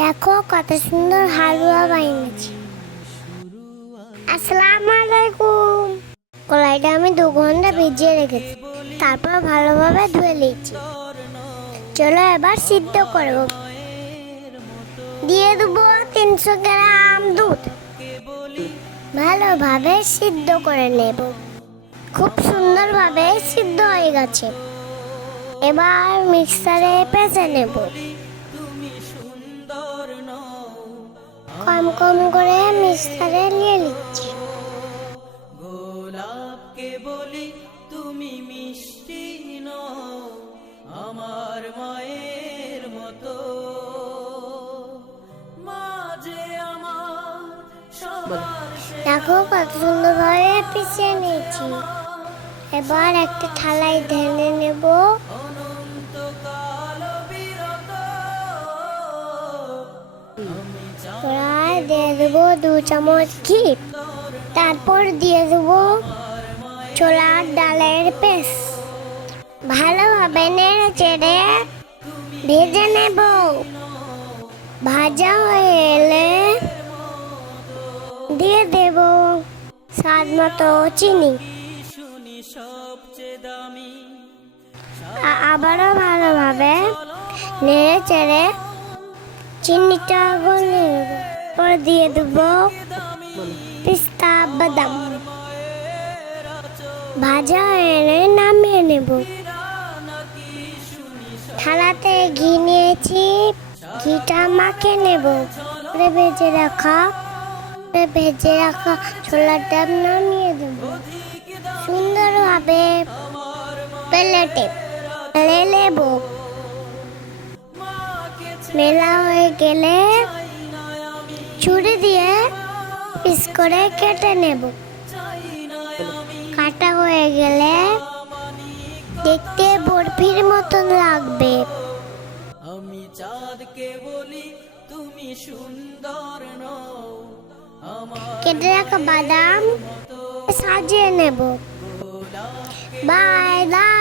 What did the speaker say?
দেখো কত সুন্দর হালুয়া বানিয়েছি। আসসালামু আলাইকুম। কলাইটা আমি 2 ঘন্টা ভিজিয়ে রেখেছি, তারপর ভালোভাবে ধুয়ে নিয়েছি। চলো এবার সিদ্ধ করব। দিয়ে দেবো 300 গ্রাম দুধ। ভালোভাবে সিদ্ধ করে নেব। খুব সুন্দরভাবে সিদ্ধ হয়ে গেছে। এবার মিক্সারে পেঁচে নেব। কম কম করে মিক্সারে নিয়ে নিচ্ছি। গোলাপকে বলি তুমি মিষ্টি নও, আমার মায়ের মতো। মাঝে আমার দেখো কত সুন্দরভাবে পিছিয়ে নিয়েছি। এবার একটা থালায় ঢেলে নেব। অনন্তকাল বিরত কড়াই দিয়ে দেবো 2 চামচ ঘি। তারপর দিয়ে দেবো ছোলার ডালের পেস্ট। ভালোভাবে নেড়ে চেড়ে ভেজে নেব। ভাজা হয়ে এলে দিয়ে দেব স্বাদ মতো চিনি। শুনি সবচেয়ে দামি আবারও ভালোভাবে নেড়ে চেড়ে চিনিটা গলে পর দিয়ে দেবো পিস্তা বাদাম। ভাজা এনে নামিয়ে নেব। থালাতে ঘি নিয়েছি, ঘিটা মাখিয়ে নেব। ভেজে রাখা ছোলাটা নামিয়ে দেব। সুন্দরভাবে প্লেটে ঢেলে নেব। মেলা হয়ে গেলে ছুরি দিয়ে পিস করে কেটে নেব। কাটা হয়ে গেলে দেখতে বরফির মতন লাগবে। আমি চাঁদকে বলি তুমি সুন্দর নও, আমার কেটে রাখা বাদাম সাজিয়ে নেব। Bye bye.